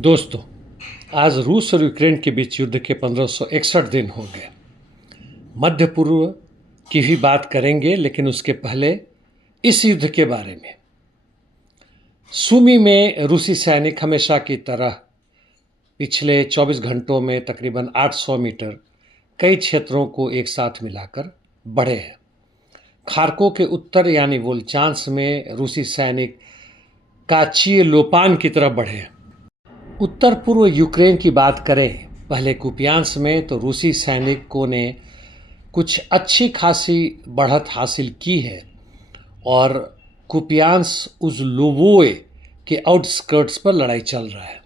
दोस्तों, आज रूस और यूक्रेन के बीच युद्ध के 1561 दिन हो गए। मध्य पूर्व की भी बात करेंगे, लेकिन उसके पहले इस युद्ध के बारे में। सुमी में रूसी सैनिक हमेशा की तरह पिछले 24 घंटों में तकरीबन 800 मीटर कई क्षेत्रों को एक साथ मिलाकर बढ़े हैं। खार्को के उत्तर यानी वोल्चांस में रूसी सैनिक काचीय लोपान की तरफ बढ़े हैं। उत्तर पूर्व यूक्रेन की बात करें पहले कुपियांस में, तो रूसी सैनिकों ने कुछ अच्छी खासी बढ़त हासिल की है और कुपियांस उज़लोवोए के आउटस्कर्ट्स पर लड़ाई चल रहा है।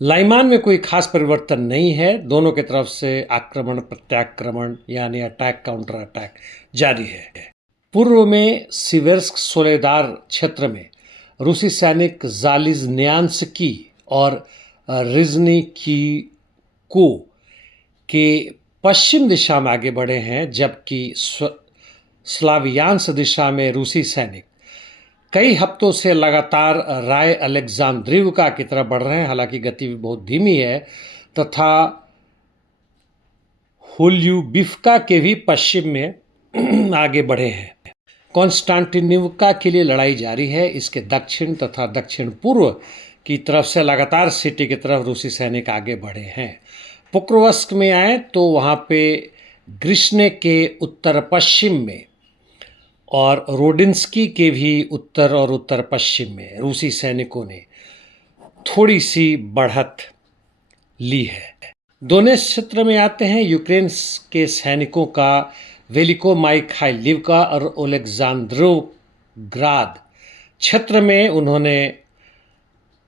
लाइमान में कोई खास परिवर्तन नहीं है। दोनों की तरफ से आक्रमण प्रत्याक्रमण यानी अटैक काउंटर अटैक जारी है। पूर्व में सिवेर्स्क सोलेदार क्षेत्र में रूसी सैनिक जालिज़न्यान्स्की और रिजनी की को के पश्चिम दिशा में आगे बढ़े हैं, जबकि स्लावियांस दिशा में रूसी सैनिक कई हफ्तों से लगातार राय अलेक्जेंड्रिवका की तरफ बढ़ रहे हैं। हालांकि गति भी बहुत धीमी है, तथा होल्यूबिफ्का के भी पश्चिम में आगे बढ़े हैं। कॉन्स्टेंटिनोवका के लिए लड़ाई जारी है। इसके दक्षिण तथा दक्षिण पूर्व की तरफ से लगातार सिटी की तरफ रूसी सैनिक आगे बढ़े हैं। पोक्रोवस्क में आए तो वहाँ पे ग्रिशने के उत्तर पश्चिम में और रोडिंस्की के भी उत्तर और उत्तर पश्चिम में रूसी सैनिकों ने थोड़ी सी बढ़त ली है। दोनों क्षेत्र में आते हैं यूक्रेन के सैनिकों का वेलिको माइखाइलिवका और ओलेक्जांद्रोग्राद क्षेत्र में उन्होंने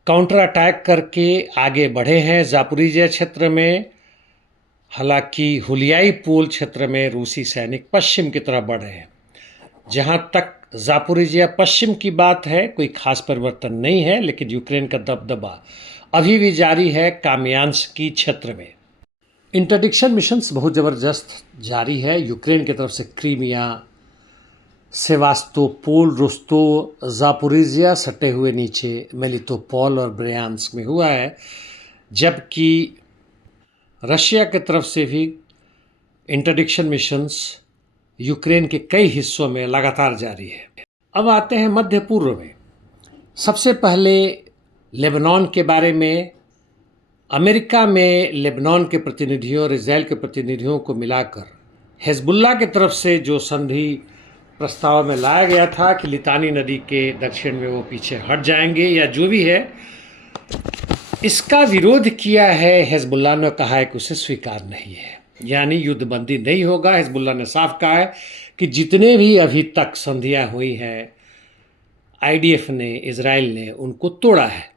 काउंटर अटैक करके आगे बढ़े हैं। जापोरिजिया क्षेत्र में, हालांकि हुलियाई पोल क्षेत्र में रूसी सैनिक पश्चिम की तरफ बढ़ रहे हैं। जहां तक जापोरिजिया पश्चिम की बात है, कोई खास परिवर्तन नहीं है, लेकिन यूक्रेन का दबदबा अभी भी जारी है कामियांस्की क्षेत्र में। इंटरडिक्शन मिशंस बहुत ज़बरदस्त जारी है। यूक्रेन की तरफ से क्रीमिया, सेवास्तोपोल, रोस्तोव, जापोरिजिया सटे हुए नीचे मेलितोपोल और ब्रयांस्क में हुआ है, जबकि रशिया की तरफ से भी इंटरडिक्शन मिशंस यूक्रेन के कई हिस्सों में लगातार जारी है। अब आते हैं मध्य पूर्व में। सबसे पहले लेबनान के बारे में। अमेरिका में लेबनान के प्रतिनिधियों और इजराइल के प्रतिनिधियों को मिलाकर हिजबुल्लाह की तरफ से जो संधि प्रस्ताव में लाया गया था कि लितानी नदी के दक्षिण में वो पीछे हट जाएंगे या जो भी है, इसका विरोध किया है। हिजबुल्लाह ने कहा है कि उसे स्वीकार नहीं है, यानी युद्धबंदी नहीं होगा। हिजबुल्लाह ने साफ कहा है कि जितने भी अभी तक संधियां हुई हैं आईडीएफ ने, इजराइल ने उनको तोड़ा है।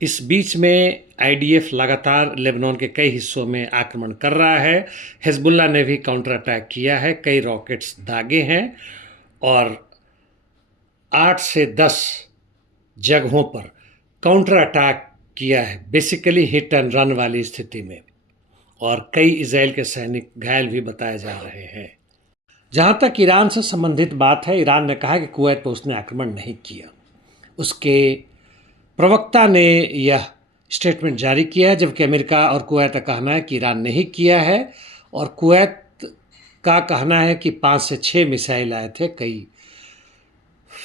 इस बीच में आईडीएफ लगातार लेबनान के कई हिस्सों में आक्रमण कर रहा है। हिजबुल्लाह ने भी काउंटर अटैक किया है, कई रॉकेट्स दागे हैं और 8 से 10 जगहों पर काउंटर अटैक किया है, बेसिकली हिट एंड रन वाली स्थिति में, और कई इजराइल के सैनिक घायल भी बताए जा रहे हैं। जहाँ तक ईरान से संबंधित बात है, ईरान ने कहा कि कुवैत पर उसने आक्रमण नहीं किया। उसके प्रवक्ता ने यह स्टेटमेंट जारी किया है, जबकि अमेरिका और कुवैत का कहना है कि ईरान नहीं किया है, और कुवैत का कहना है कि 5 से 6 मिसाइल आए थे, कई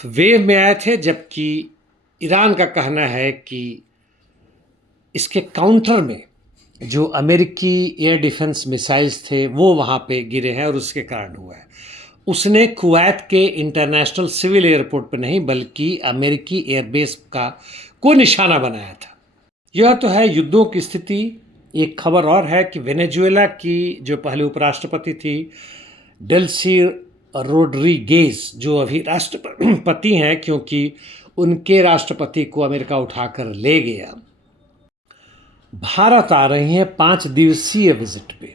वेव में आए थे, जबकि ईरान का कहना है कि इसके काउंटर में जो अमेरिकी एयर डिफेंस मिसाइल्स थे वो वहाँ पे गिरे हैं और उसके कारण हुआ है। उसने कुवैत के इंटरनेशनल सिविल एयरपोर्ट पर नहीं, बल्कि अमेरिकी एयरबेस को निशाना बनाया था। यह तो है युद्धों की स्थिति। एक खबर और है कि वेनेजुएला की जो पहले उपराष्ट्रपति थी डेल्सी रोड्रिगेज, जो अभी राष्ट्रपति हैं, क्योंकि उनके राष्ट्रपति को अमेरिका उठाकर ले गया, भारत आ रही हैं 5 दिवसीय विजिट पे।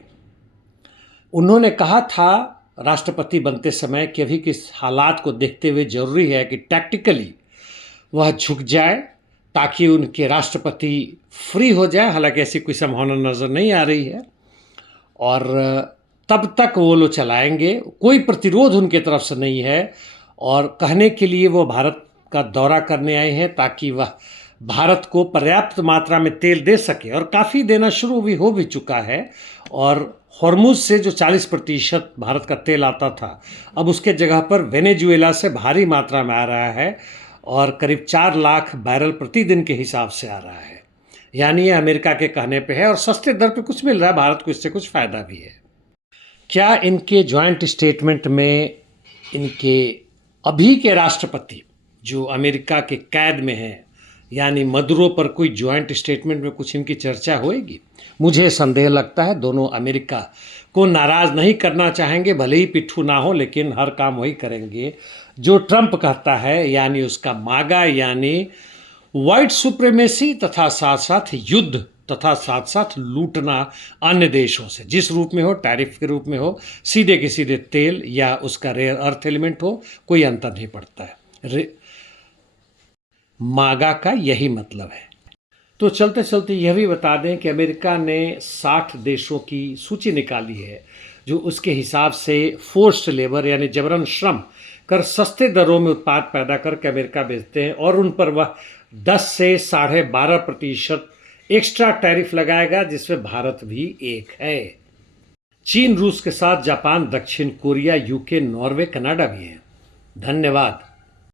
उन्होंने कहा था राष्ट्रपति बनते समय कि अभी के हालात को देखते हुए जरूरी है कि टैक्टिकली वह झुक जाए ताकि उनके राष्ट्रपति फ्री हो जाए। हालांकि ऐसी कोई संभावना नज़र नहीं आ रही है और तब तक वो लोग चलाएंगे। कोई प्रतिरोध उनके तरफ से नहीं है और कहने के लिए वो भारत का दौरा करने आए हैं ताकि वह भारत को पर्याप्त मात्रा में तेल दे सके, और काफ़ी देना शुरू भी हो चुका है। और हॉर्मुज से जो 40% भारत का तेल आता था, अब उसके जगह पर वेनेजुएला से भारी मात्रा में आ रहा है, और करीब 4 लाख बैरल प्रतिदिन के हिसाब से आ रहा है। यानी ये अमेरिका के कहने पे है, और सस्ते दर पे कुछ मिल रहा है, भारत को इससे कुछ फ़ायदा भी है। क्या इनके जॉइंट स्टेटमेंट में इनके अभी के राष्ट्रपति जो अमेरिका के कैद में हैं, यानी मदुरो पर कोई जॉइंट स्टेटमेंट में कुछ इनकी चर्चा होएगी? मुझे संदेह लगता है। दोनों अमेरिका को नाराज़ नहीं करना चाहेंगे, भले ही पिट्ठू ना हो, लेकिन हर काम वही करेंगे जो ट्रंप कहता है, यानी उसका मागा, यानी वाइट सुप्रीमेसी, तथा साथ साथ युद्ध, तथा साथ साथ लूटना अन्य देशों से, जिस रूप में हो, टैरिफ के रूप में हो, सीधे के सीधे तेल या उसका रेयर अर्थ एलिमेंट हो, कोई अंतर नहीं पड़ता है। मागा का यही मतलब है। तो चलते चलते यह भी बता दें कि अमेरिका ने 60 देशों की सूची निकाली है जो उसके हिसाब से फोर्स्ड लेबर यानी जबरन श्रम कर सस्ते दरों में उत्पाद पैदा करके अमेरिका बेचते हैं, और उन पर वह 10 से 12.5% एक्स्ट्रा टैरिफ लगाएगा, जिसमें भारत भी एक है। चीन, रूस के साथ जापान, दक्षिण कोरिया, यूके, नॉर्वे, कनाडा भी है। धन्यवाद।